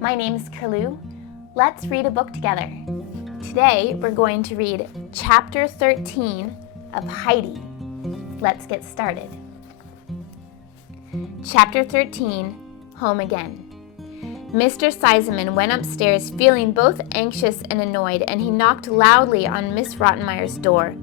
My name's Curloo. Let's read a book together. Today we're going to read Chapter 13 of Heidi. Let's get started. Chapter 13, Home Again. Mr. Seseman went upstairs feeling both anxious and annoyed, and he knocked loudly on Miss Rottenmeier's door.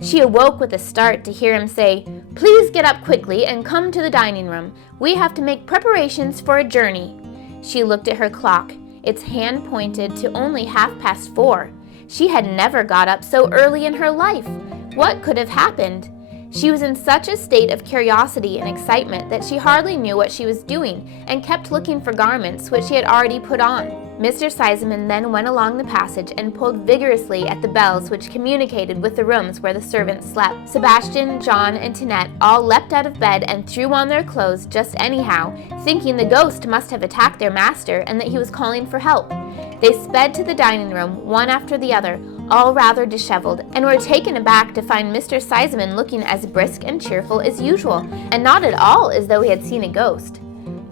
She awoke with a start to hear him say, "Please get up quickly and come to the dining room. We have to make preparations for a journey." She looked at her clock. Its hand pointed to only 4:30. She had never got up so early in her life. What could have happened? She was in such a state of curiosity and excitement that she hardly knew what she was doing and kept looking for garments which she had already put on. Mr. Seseman then went along the passage and pulled vigorously at the bells which communicated with the rooms where the servants slept. Sebastian, John, and Tinette all leapt out of bed and threw on their clothes just anyhow, thinking the ghost must have attacked their master and that he was calling for help. They sped to the dining room, one after the other, all rather disheveled, and were taken aback to find Mr. Seseman looking as brisk and cheerful as usual, and not at all as though he had seen a ghost.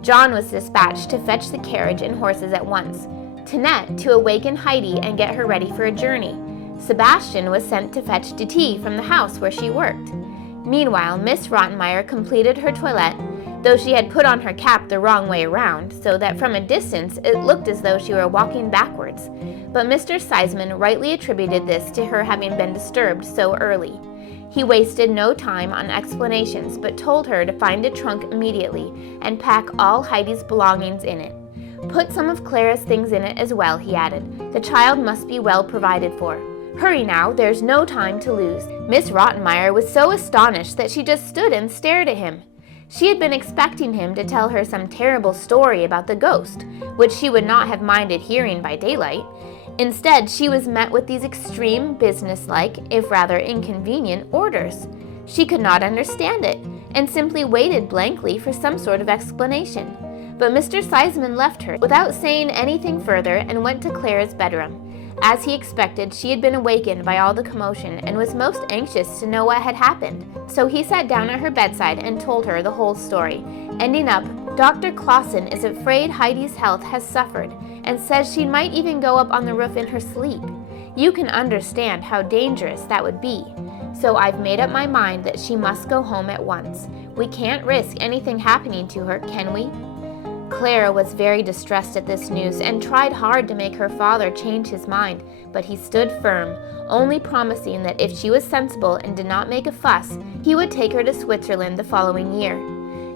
John was dispatched to fetch the carriage and horses at once, Tinette to awaken Heidi and get her ready for a journey. Sebastian was sent to fetch Diti from the house where she worked. Meanwhile, Miss Rottenmeier completed her toilette, though she had put on her cap the wrong way around, so that from a distance it looked as though she were walking backwards. But Mr. Seseman rightly attributed this to her having been disturbed so early. He wasted no time on explanations, but told her to find a trunk immediately and pack all Heidi's belongings in it. Put some of Clara's things in it as well, he added. The child must be well provided for. Hurry now, there's no time to lose. Miss Rottenmeier was so astonished that she just stood and stared at him. She had been expecting him to tell her some terrible story about the ghost, which she would not have minded hearing by daylight. Instead, she was met with these extreme, businesslike, if rather inconvenient, orders. She could not understand it, and simply waited blankly for some sort of explanation. But Mr. Seseman left her without saying anything further and went to Clara's bedroom. As he expected, she had been awakened by all the commotion and was most anxious to know what had happened. So he sat down at her bedside and told her the whole story, ending up, "Dr. Clausen is afraid Heidi's health has suffered and says she might even go up on the roof in her sleep. You can understand how dangerous that would be. So I've made up my mind that she must go home at once. We can't risk anything happening to her, can we?" Clara was very distressed at this news and tried hard to make her father change his mind, but he stood firm, only promising that if she was sensible and did not make a fuss, he would take her to Switzerland the following year.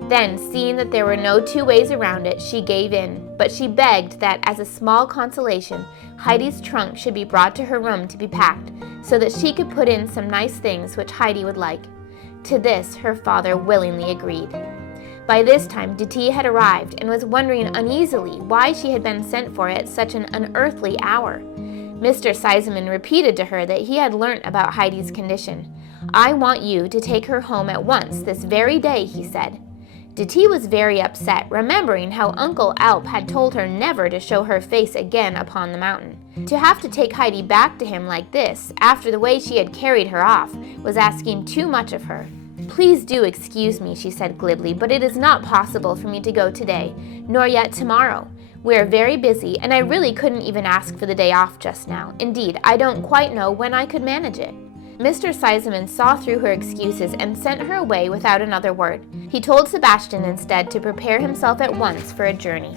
Then, seeing that there were no two ways around it, she gave in, but she begged that, as a small consolation, Heidi's trunk should be brought to her room to be packed, so that she could put in some nice things which Heidi would like. To this her father willingly agreed. By this time, Diti had arrived and was wondering uneasily why she had been sent for at such an unearthly hour. Mr. Seseman repeated to her that he had learnt about Heidi's condition. "I want you to take her home at once, this very day," he said. Diti was very upset, remembering how Uncle Alp had told her never to show her face again upon the mountain. To have to take Heidi back to him like this, after the way she had carried her off, was asking too much of her. "Please do excuse me," she said glibly, "but it is not possible for me to go today, nor yet tomorrow. We are very busy, and I really couldn't even ask for the day off just now. Indeed, I don't quite know when I could manage it." Mr. Seseman saw through her excuses and sent her away without another word. He told Sebastian instead to prepare himself at once for a journey.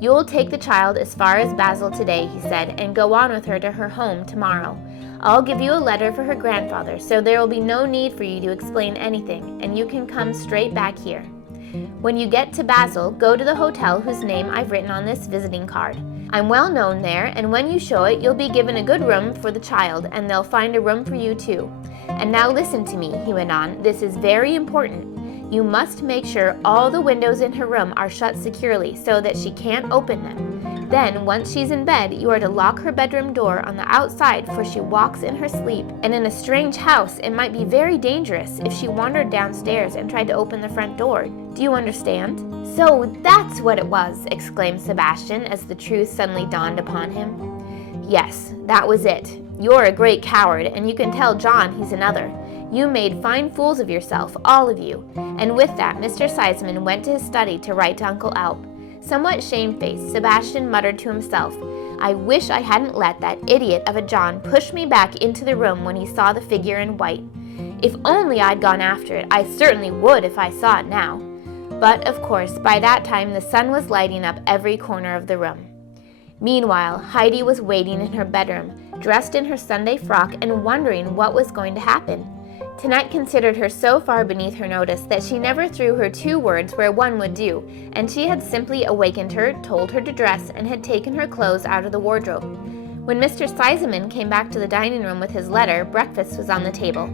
"You'll take the child as far as Basel today," he said, "and go on with her to her home tomorrow. I'll give you a letter for her grandfather, so there will be no need for you to explain anything, and you can come straight back here. When you get to Basel, go to the hotel whose name I've written on this visiting card. I'm well known there, and when you show it, you'll be given a good room for the child, and they'll find a room for you too. And now listen to me," he went on, "this is very important. You must make sure all the windows in her room are shut securely so that she can't open them. Then, once she's in bed, you are to lock her bedroom door on the outside, for she walks in her sleep, and in a strange house it might be very dangerous if she wandered downstairs and tried to open the front door. Do you understand?" "So that's what it was," exclaimed Sebastian as the truth suddenly dawned upon him. "Yes, that was it. You're a great coward, and you can tell John he's another. You made fine fools of yourself, all of you." And with that, Mr. Seseman went to his study to write to Uncle Alp. Somewhat shamefaced, Sebastian muttered to himself, "I wish I hadn't let that idiot of a John push me back into the room when he saw the figure in white. If only I'd gone after it, I certainly would if I saw it now." But, of course, by that time the sun was lighting up every corner of the room. Meanwhile, Heidi was waiting in her bedroom, dressed in her Sunday frock and wondering what was going to happen. Tinette considered her so far beneath her notice that she never threw her 2 words where one would do, and she had simply awakened her, told her to dress, and had taken her clothes out of the wardrobe. When Mr. Seseman came back to the dining room with his letter, breakfast was on the table.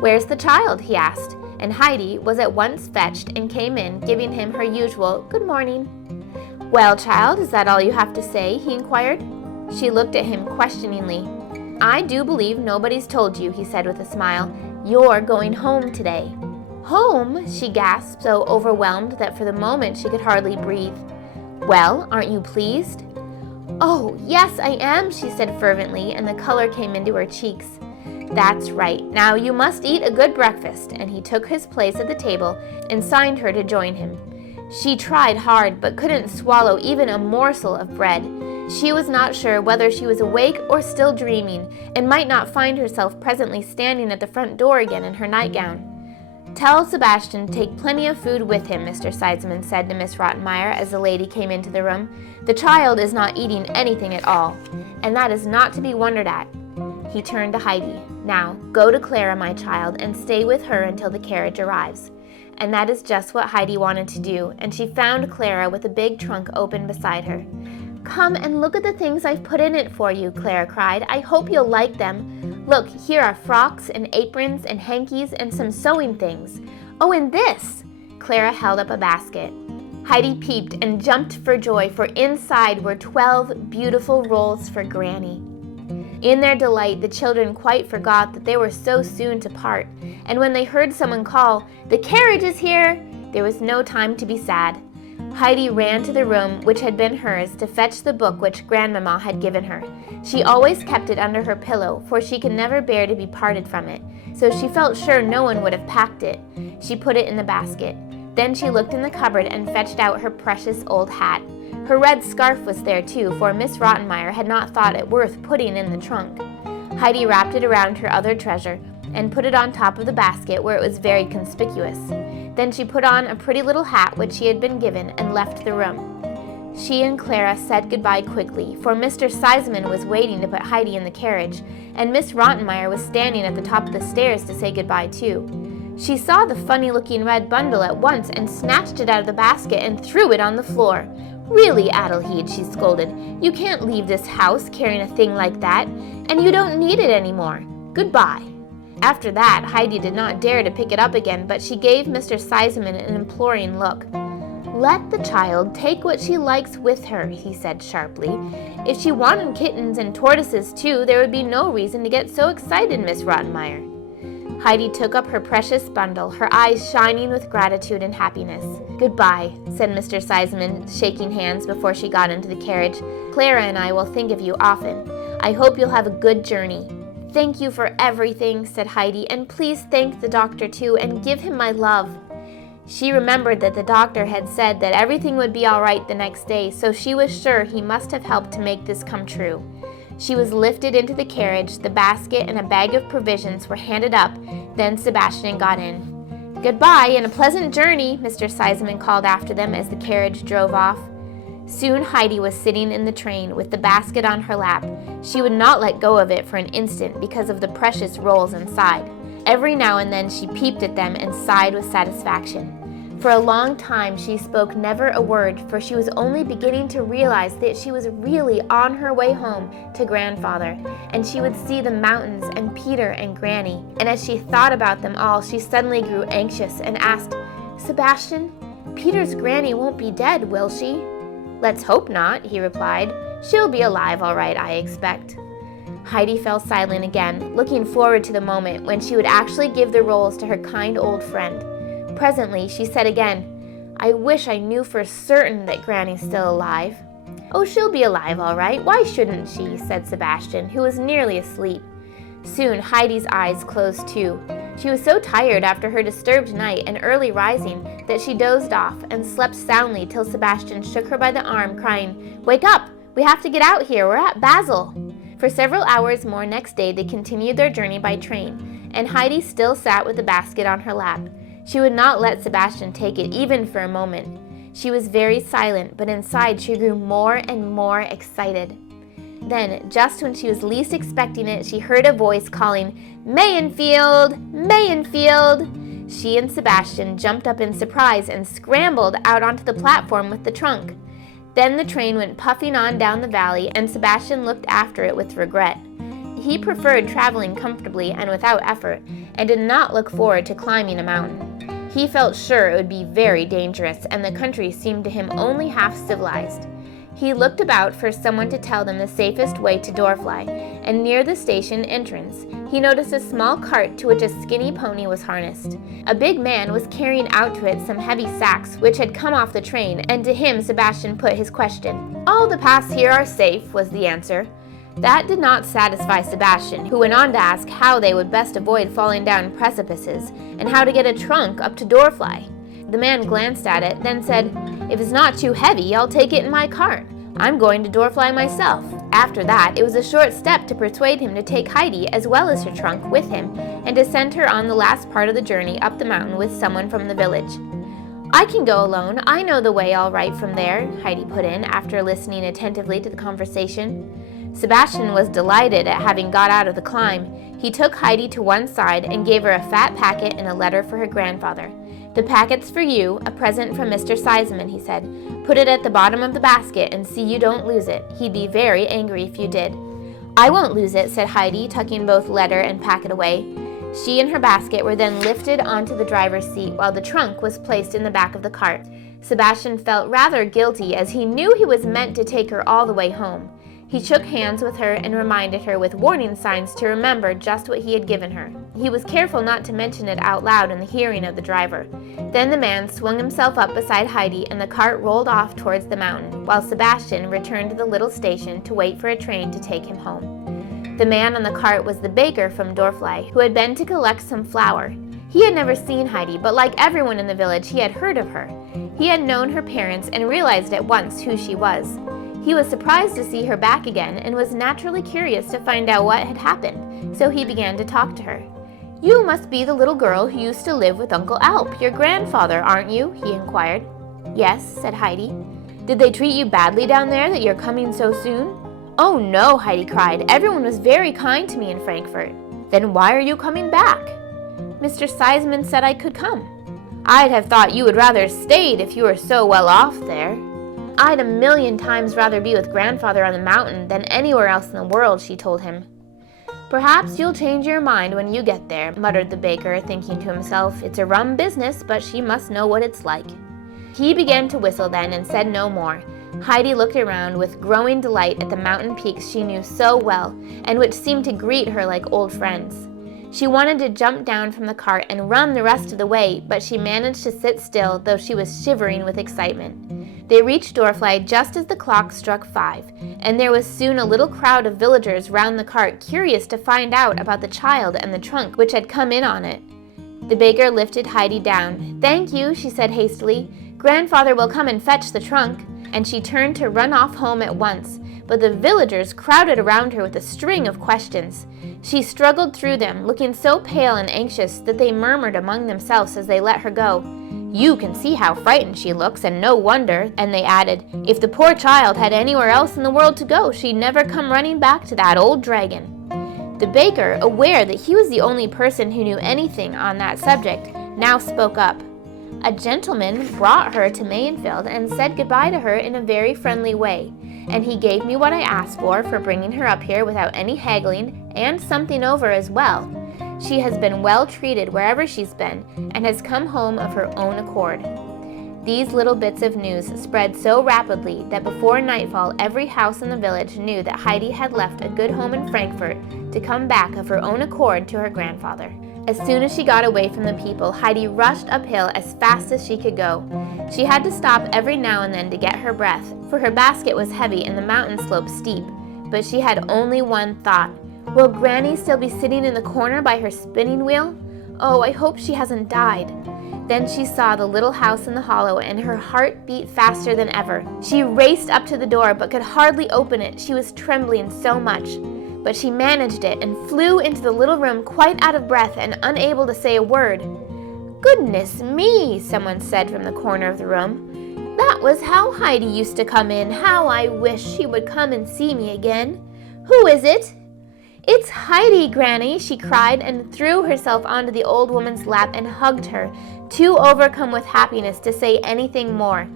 "Where's the child?" he asked, and Heidi was at once fetched and came in, giving him her usual "good morning." "Well, child, is that all you have to say?" he inquired. She looked at him questioningly. "I do believe nobody's told you," he said with a smile. "You're going home today." "Home?" she gasped, so overwhelmed that for the moment she could hardly breathe. "Well, aren't you pleased?" "Oh, yes, I am," she said fervently, and the color came into her cheeks. "That's right. Now you must eat a good breakfast," and he took his place at the table and signed her to join him. She tried hard, but couldn't swallow even a morsel of bread. She was not sure whether she was awake or still dreaming, and might not find herself presently standing at the front door again in her nightgown. "Tell Sebastian to take plenty of food with him," Mr. Seseman said to Miss Rottenmeier as the lady came into the room. "The child is not eating anything at all, and that is not to be wondered at." He turned to Heidi. "Now, go to Clara, my child, and stay with her until the carriage arrives." And that is just what Heidi wanted to do, and she found Clara with a big trunk open beside her. "Come and look at the things I've put in it for you," Clara cried. "I hope you'll like them. Look, here are frocks and aprons and hankies and some sewing things. Oh, and this!" Clara held up a basket. Heidi peeped and jumped for joy, for inside were 12 beautiful rolls for Grannie. In their delight, the children quite forgot that they were so soon to part, and when they heard someone call, "The carriage is here!" there was no time to be sad. Heidi ran to the room which had been hers to fetch the book which Grandmamma had given her. She always kept it under her pillow, for she could never bear to be parted from it, so she felt sure no one would have packed it. She put it in the basket. Then she looked in the cupboard and fetched out her precious old hat. Her red scarf was there too, for Miss Rottenmeier had not thought it worth putting in the trunk. Heidi wrapped it around her other treasure and put it on top of the basket where it was very conspicuous. Then she put on a pretty little hat which she had been given and left the room. She and Clara said goodbye quickly, for Mr. Seseman was waiting to put Heidi in the carriage, and Miss Rottenmeier was standing at the top of the stairs to say goodbye too. She saw the funny-looking red bundle at once and snatched it out of the basket and threw it on the floor. "Really, Adelheid," she scolded, "you can't leave this house carrying a thing like that, and you don't need it anymore. Goodbye." After that, Heidi did not dare to pick it up again, but she gave Mr. Seseman an imploring look. "Let the child take what she likes with her," he said sharply. "If she wanted kittens and tortoises too, there would be no reason to get so excited, Miss Rottenmeier." Heidi took up her precious bundle, her eyes shining with gratitude and happiness. "Goodbye," said Mr. Seseman, shaking hands before she got into the carriage. "Clara and I will think of you often. I hope you'll have a good journey." "Thank you for everything," said Heidi, "and please thank the doctor too, and give him my love." She remembered that the doctor had said that everything would be all right the next day, so she was sure he must have helped to make this come true. She was lifted into the carriage, the basket and a bag of provisions were handed up, then Sebastian got in. "Goodbye and a pleasant journey," Mr. Seseman called after them as the carriage drove off. Soon Heidi was sitting in the train with the basket on her lap. She would not let go of it for an instant because of the precious rolls inside. Every now and then she peeped at them and sighed with satisfaction. For a long time she spoke never a word, for she was only beginning to realize that she was really on her way home to Grandfather, and she would see the mountains and Peter and Grannie. And as she thought about them all, she suddenly grew anxious and asked, "Sebastian, Peter's Grannie won't be dead, will she?" "Let's hope not," he replied. "She'll be alive all right, I expect." Heidi fell silent again, looking forward to the moment when she would actually give the rolls to her kind old friend. Presently she said again, "I wish I knew for certain that Granny's still alive." "Oh, she'll be alive all right. Why shouldn't she?" said Sebastian, who was nearly asleep. Soon Heidi's eyes closed too. She was so tired after her disturbed night and early rising that she dozed off and slept soundly till Sebastian shook her by the arm, crying, "Wake up! We have to get out here. We're at Basel." For several hours more next day they continued their journey by train, and Heidi still sat with the basket on her lap. She would not let Sebastian take it even for a moment. She was very silent, but inside she grew more and more excited. Then, just when she was least expecting it, she heard a voice calling, "Mayenfield! Mayenfield!" She and Sebastian jumped up in surprise and scrambled out onto the platform with the trunk. Then the train went puffing on down the valley, and Sebastian looked after it with regret. He preferred traveling comfortably and without effort, and did not look forward to climbing a mountain. He felt sure it would be very dangerous, and the country seemed to him only half civilized. He looked about for someone to tell them the safest way to Dorfly, and near the station entrance, he noticed a small cart to which a skinny pony was harnessed. A big man was carrying out to it some heavy sacks which had come off the train, and to him Sebastian put his question. "All the paths here are safe," was the answer. That did not satisfy Sebastian, who went on to ask how they would best avoid falling down precipices, and how to get a trunk up to Dorfly. The man glanced at it, then said, "If it's not too heavy, I'll take it in my cart. I'm going to Dorfly myself." After that, it was a short step to persuade him to take Heidi as well as her trunk with him, and to send her on the last part of the journey up the mountain with someone from the village. "I can go alone. I know the way all right from there," Heidi put in, after listening attentively to the conversation. Sebastian was delighted at having got out of the climb. He took Heidi to one side and gave her a fat packet and a letter for her grandfather. "The packet's for you, a present from Mr. Seseman," he said. "Put it at the bottom of the basket and see you don't lose it. He'd be very angry if you did." "I won't lose it," said Heidi, tucking both letter and packet away. She and her basket were then lifted onto the driver's seat while the trunk was placed in the back of the cart. Sebastian felt rather guilty as he knew he was meant to take her all the way home. He shook hands with her and reminded her with warning signs to remember just what he had given her. He was careful not to mention it out loud in the hearing of the driver. Then the man swung himself up beside Heidi and the cart rolled off towards the mountain, while Sebastian returned to the little station to wait for a train to take him home. The man on the cart was the baker from Dorfly, who had been to collect some flour. He had never seen Heidi, but like everyone in the village, he had heard of her. He had known her parents and realized at once who she was. He was surprised to see her back again and was naturally curious to find out what had happened, so he began to talk to her. "You must be the little girl who used to live with Uncle Alp, your grandfather, aren't you?" he inquired. "Yes," said Heidi. "Did they treat you badly down there that you're coming so soon?" "Oh no," Heidi cried. "Everyone was very kind to me in Frankfurt." "Then why are you coming back?" "Mr. Seseman said I could come." "I'd have thought you would rather stayed if you were so well off there." "I'd a million times rather be with grandfather on the mountain than anywhere else in the world," she told him. "Perhaps you'll change your mind when you get there," muttered the baker, thinking to himself, "It's a rum business, but she must know what it's like." He began to whistle then and said no more. Heidi looked around with growing delight at the mountain peaks she knew so well, and which seemed to greet her like old friends. She wanted to jump down from the cart and run the rest of the way, but she managed to sit still, though she was shivering with excitement. They reached Dorfly just as the clock struck 5, and there was soon a little crowd of villagers round the cart, curious to find out about the child and the trunk which had come in on it. The baker lifted Heidi down. "Thank you," she said hastily. "Grandfather will come and fetch the trunk." And she turned to run off home at once, but the villagers crowded around her with a string of questions. She struggled through them, looking so pale and anxious that they murmured among themselves as they let her go. "You can see how frightened she looks, and no wonder," and they added, "If the poor child had anywhere else in the world to go, she'd never come running back to that old dragon." The baker, aware that he was the only person who knew anything on that subject, now spoke up. "A gentleman brought her to Mayenfield and said goodbye to her in a very friendly way, and he gave me what I asked for bringing her up here without any haggling, and something over as well. She has been well treated wherever she's been, and has come home of her own accord." These little bits of news spread so rapidly that before nightfall every house in the village knew that Heidi had left a good home in Frankfurt to come back of her own accord to her grandfather. As soon as she got away from the people, Heidi rushed uphill as fast as she could go. She had to stop every now and then to get her breath, for her basket was heavy and the mountain slope steep. But she had only one thought. Will Grannie still be sitting in the corner by her spinning wheel? Oh, I hope she hasn't died." Then she saw the little house in the hollow, and her heart beat faster than ever. She raced up to the door, but could hardly open it. She was trembling so much. But she managed it and flew into the little room quite out of breath and unable to say a word. "Goodness me," someone said from the corner of the room. "That was how Heidi used to come in. How I wish she would come and see me again. Who is it?" "It's Heidi, Granny," she cried, and threw herself onto the old woman's lap and hugged her, too overcome with happiness to say anything more.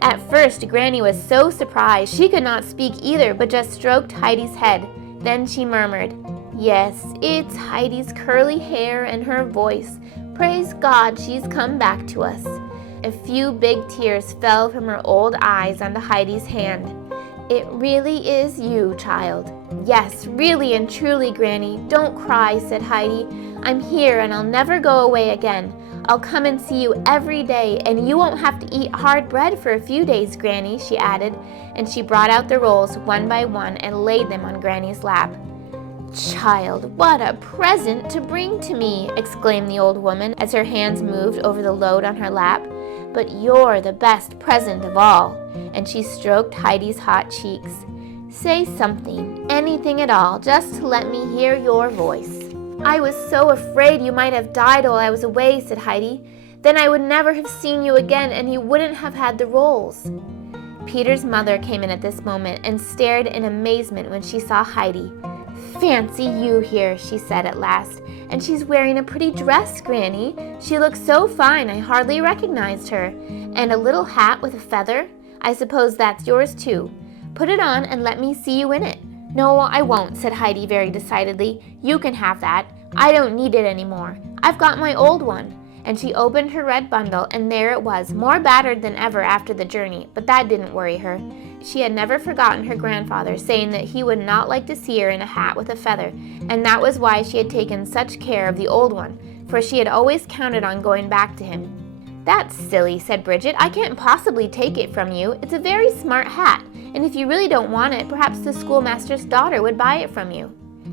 At first, Granny was so surprised she could not speak either, but just stroked Heidi's head. Then she murmured, "Yes, it's Heidi's curly hair and her voice. Praise God she's come back to us." A few big tears fell from her old eyes onto Heidi's hand. "It really is you, child." "Yes, really and truly, Granny. Don't cry," said Heidi. "I'm here and I'll never go away again. I'll come and see you every day, and you won't have to eat hard bread for a few days, Granny," she added, and she brought out the rolls one by one and laid them on Granny's lap. "Child, what a present to bring to me!" exclaimed the old woman as her hands moved over the load on her lap. "But you're the best present of all," and she stroked Heidi's hot cheeks. "Say something, anything at all, just to let me hear your voice." "I was so afraid you might have died while I was away," said Heidi. "Then I would never have seen you again, and you wouldn't have had the rolls." Peter's mother came in at this moment and stared in amazement when she saw Heidi. "Fancy you here," she said at last. "And she's wearing a pretty dress, Granny. She looks so fine I hardly recognized her. And a little hat with a feather. I suppose that's yours too. Put it on and let me see you in it." "No, I won't," said Heidi very decidedly. "You can have that. I don't need it anymore. I've got my old one." And she opened her red bundle, and there it was, more battered than ever after the journey, but that didn't worry her. She had never forgotten her grandfather saying that he would not like to see her in a hat with a feather, and that was why she had taken such care of the old one, for she had always counted on going back to him. "That's silly," said Bridget. "I can't possibly take it from you. It's a very smart hat, and if you really don't want it, perhaps the schoolmaster's daughter would buy it from you."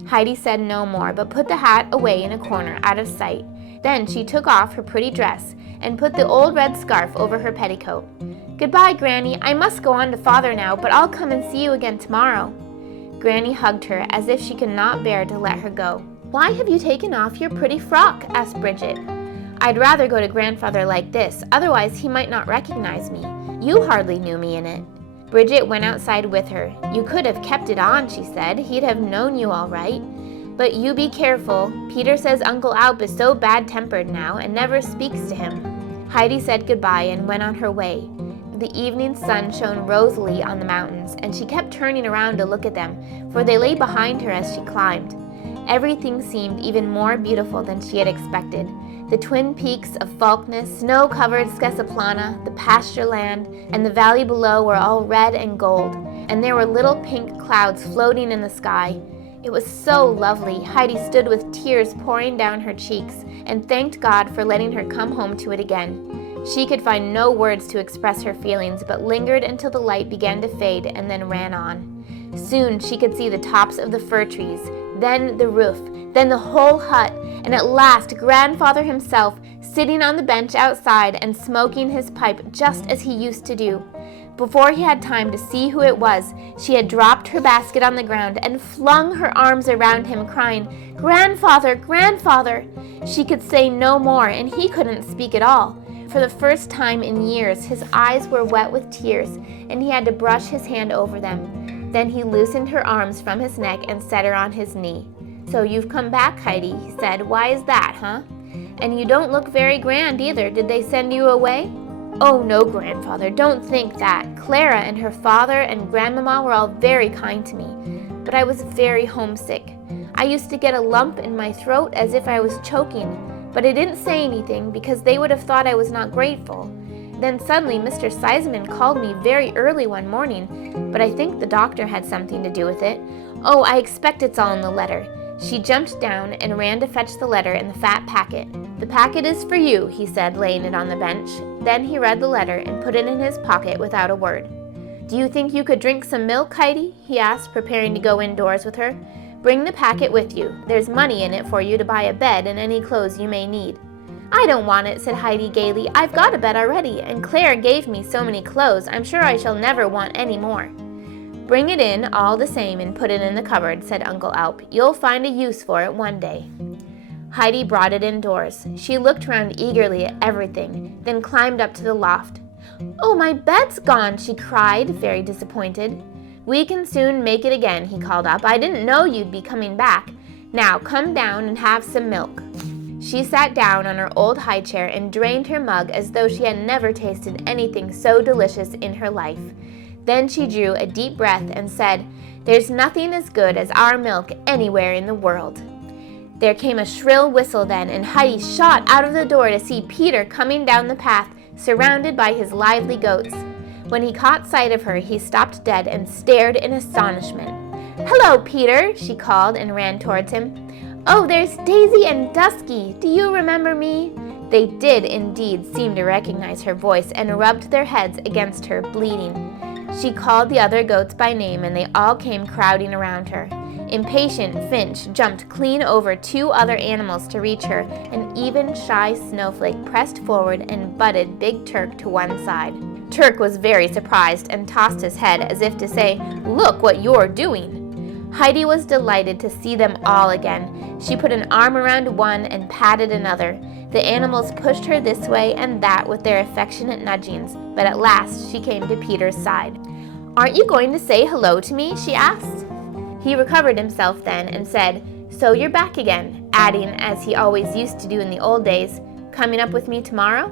Heidi said no more, but put the hat away in a corner, out of sight. Then she took off her pretty dress and put the old red scarf over her petticoat. "Goodbye, Granny. I must go on to Father now, but I'll come and see you again tomorrow." Granny hugged her as if she could not bear to let her go. "Why have you taken off your pretty frock?" asked Bridget. "I'd rather go to Grandfather like this, otherwise he might not recognize me. You hardly knew me in it." Bridget went outside with her. "You could have kept it on," she said. "He'd have known you all right. But you be careful. Peter says Uncle Alp is so bad-tempered now and never speaks to him." Heidi said goodbye and went on her way. The evening sun shone rosily on the mountains, and she kept turning around to look at them, for they lay behind her as she climbed. Everything seemed even more beautiful than she had expected. The twin peaks of Falkness, snow-covered Skesaplana, the pasture land, and the valley below were all red and gold, and there were little pink clouds floating in the sky. It was so lovely. Heidi stood with tears pouring down her cheeks and thanked God for letting her come home to it again. She could find no words to express her feelings, but lingered until the light began to fade and then ran on. Soon she could see the tops of the fir trees, then the roof, then the whole hut, and at last Grandfather himself sitting on the bench outside and smoking his pipe just as he used to do. Before he had time to see who it was, she had dropped her basket on the ground and flung her arms around him, crying, "Grandfather, Grandfather!" She could say no more, and he couldn't speak at all. For the first time in years, his eyes were wet with tears, and he had to brush his hand over them. Then he loosened her arms from his neck and set her on his knee. "So you've come back, Heidi," he said. "Why is that, huh? And you don't look very grand either. Did they send you away?" "Oh, no, Grandfather, don't think that. Clara and her father and Grandmama were all very kind to me, but I was very homesick. I used to get a lump in my throat as if I was choking, but I didn't say anything because they would have thought I was not grateful. Then suddenly Mr. Seseman called me very early one morning, but I think the doctor had something to do with it. Oh, I expect it's all in the letter." She jumped down and ran to fetch the letter in the fat packet. "The packet is for you," he said, laying it on the bench. Then he read the letter and put it in his pocket without a word. "Do you think you could drink some milk, Heidi?" he asked, preparing to go indoors with her. "Bring the packet with you. There's money in it for you to buy a bed and any clothes you may need. "I don't want it," said Heidi gaily. "I've got a bed already, and Clara gave me so many clothes. I'm sure I shall never want any more." "Bring it in all the same and put it in the cupboard," said Uncle Alp. "You'll find a use for it one day." Heidi brought it indoors. She looked round eagerly at everything, then climbed up to the loft. "Oh, my bed's gone," she cried, very disappointed. "We can soon make it again," he called up. "I didn't know you'd be coming back. Now come down and have some milk." She sat down on her old high chair and drained her mug as though she had never tasted anything so delicious in her life. Then she drew a deep breath and said, "There's nothing as good as our milk anywhere in the world." There came a shrill whistle then, and Heidi shot out of the door to see Peter coming down the path, surrounded by his lively goats. When he caught sight of her, he stopped dead and stared in astonishment. "Hello, Peter," she called and ran towards him. "Oh, there's Daisy and Dusky. Do you remember me?" They did indeed seem to recognize her voice and rubbed their heads against her, bleating. She called the other goats by name, and they all came crowding around her. Impatient Finch jumped clean over 2 other animals to reach her, and even shy Snowflake pressed forward and butted Big Turk to one side. Turk was very surprised and tossed his head as if to say, "Look what you're doing." Heidi was delighted to see them all again. She put an arm around one and patted another. The animals pushed her this way and that with their affectionate nudgings, but at last she came to Peter's side. "Aren't you going to say hello to me?" she asked. He recovered himself then and said, "So you're back again," adding, as he always used to do in the old days, "Coming up with me tomorrow?"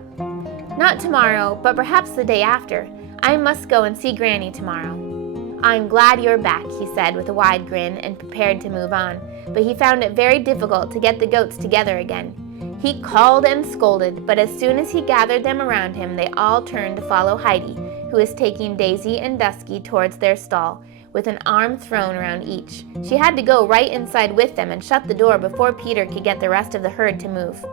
"Not tomorrow, but perhaps the day after. I must go and see Grannie tomorrow." "I'm glad you're back," he said with a wide grin and prepared to move on, but he found it very difficult to get the goats together again. He called and scolded, but as soon as he gathered them around him, they all turned to follow Heidi, who was taking Daisy and Dusky towards their stall, with an arm thrown around each. She had to go right inside with them and shut the door before Peter could get the rest of the herd to move.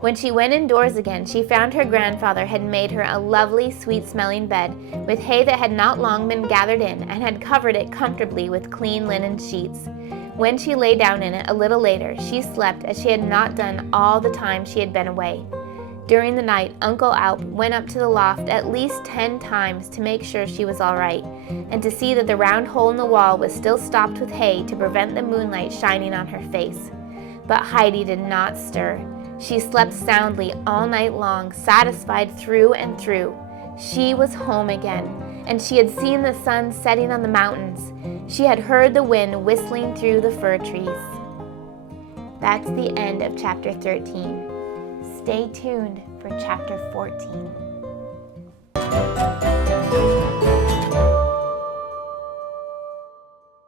When she went indoors again, she found her grandfather had made her a lovely, sweet-smelling bed, with hay that had not long been gathered in, and had covered it comfortably with clean linen sheets. When she lay down in it a little later, she slept as she had not done all the time she had been away. During the night, Uncle Alp went up to the loft at least 10 times to make sure she was all right, and to see that the round hole in the wall was still stopped with hay to prevent the moonlight shining on her face. But Heidi did not stir. She slept soundly all night long, satisfied through and through. She was home again, and she had seen the sun setting on the mountains. She had heard the wind whistling through the fir trees. That's the end of chapter 13. Stay tuned for chapter 14.